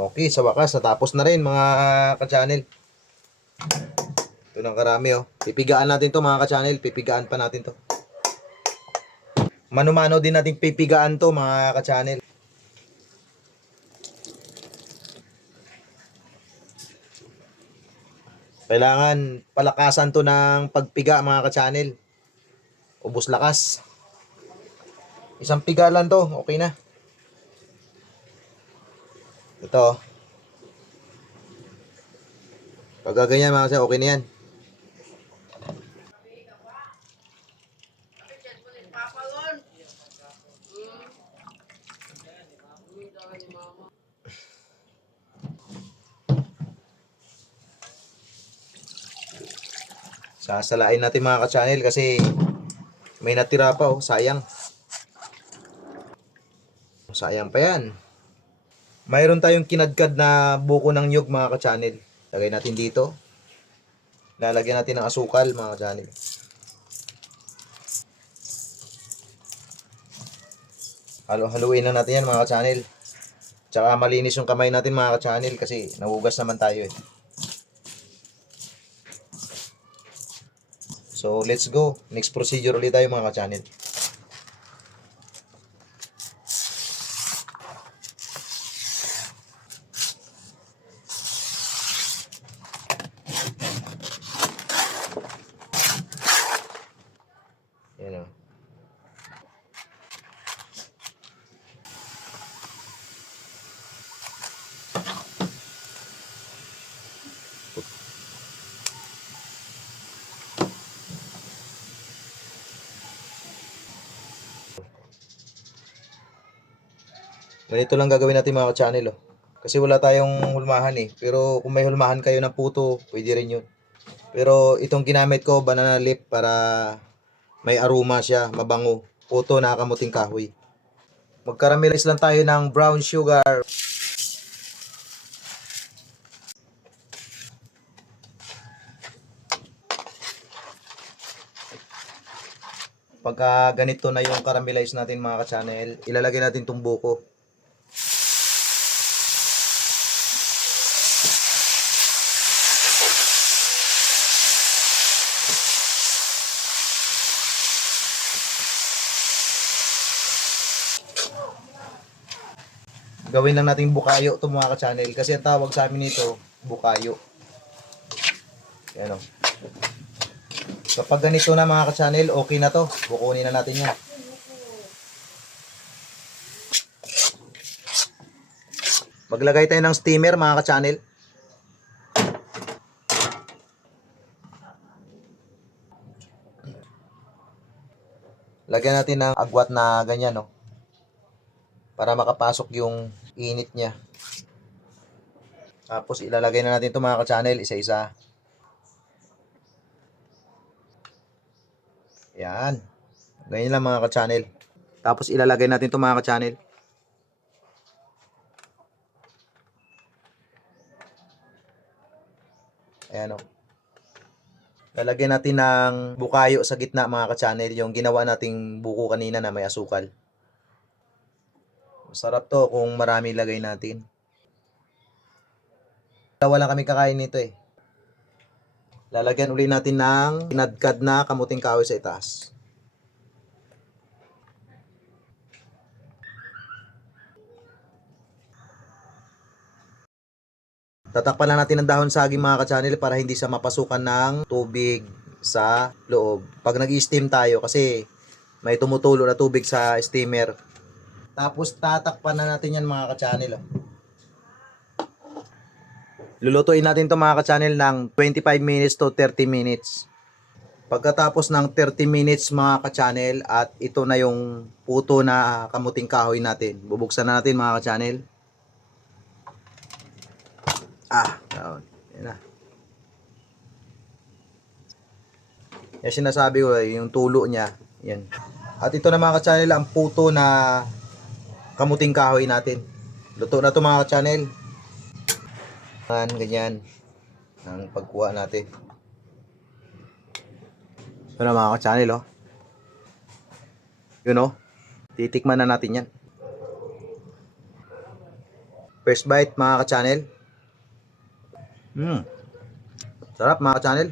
Okay, sa wakas, natapos na rin mga ka-channel. Ito ng karami oh. Pipigaan natin to mga ka-channel. Pipigaan pa natin to. Mano-mano din natin pipigaan to mga ka-channel. Kailangan palakasan to ng pagpiga mga ka-channel. Ubos lakas. Isang piga lang to, okay na. Ito. Pag gaganyan mga ka-channel, okay na yan. Sasalain natin mga ka-channel kasi may natira pa oh, sayang. Sayang pa yan. Mayroon tayong kinadkad na buko ng nyug mga ka-channel. Lagay natin dito. Lalagyan natin ng asukal mga ka-channel. Halo-haluin na natin yan mga ka-channel. Tsaka malinis yung kamay natin mga ka-channel kasi nahugas naman tayo eh. So let's go. Next procedure ulit tayo mga ka-channel. Yan o. Ganito lang gagawin natin mga ka-channel oh. Kasi wala tayong hulmahan eh. Pero kung may hulmahan kayo ng puto, pwede rin yun. Pero itong ginamit ko, banana leaf, para may aroma siya, mabango. Puto na kamuting kahoy. Mag-caramelize lang tayo ng brown sugar. Pagka ganito na yung caramelize natin mga ka-channel, ilalagay natin itong buko. Gawin lang natin bukayo ito mga ka-channel kasi ang tawag sa amin nito, bukayo. Yan o. Kapag ganito na mga ka-channel, okay na to. Bukunin na natin yan. Maglagay tayo ng steamer mga ka-channel. Lagyan natin ng agwat na ganyan no. Para makapasok yung init niya. Tapos ilalagay na natin ito mga ka-channel, isa-isa. Yan. Ganyan lang mga ka-channel. Tapos ilalagay natin ito mga ka-channel. Ayan o. Lalagyan natin ng bukayo sa gitna mga ka-channel. Yung ginawa nating buko kanina na may asukal. Masarap to kung marami lagay natin. Wala lang kami kakain nito eh. Lalagyan uli natin ng kinadkad na kamuting kahoy sa itaas. Tatakpan lang natin ng dahon saging mga ka-channel para hindi siya mapasukan ng tubig sa loob. Pag nag-steam tayo kasi may tumutulo na tubig sa steamer. Tapos tatakpan na natin yan mga ka-channel. Lulutuin natin ito mga ka-channel ng 25 minutes to 30 minutes. Pagkatapos ng 30 minutes mga ka-channel at ito na yung puto na kamuting kahoy natin. Bubuksan na natin mga ka-channel. Yan na. Yan sinasabi ko yung tulo niya. Yan. At ito na mga ka-channel ang puto na kamuting kahoy natin. Luto na ito mga ka-channel. Ganyan ang pagkuha natin. Ito na mga ka-channel oh. Yun oh. Titikman na natin yan. First bite mga ka-channel. Sarap mga ka-channel.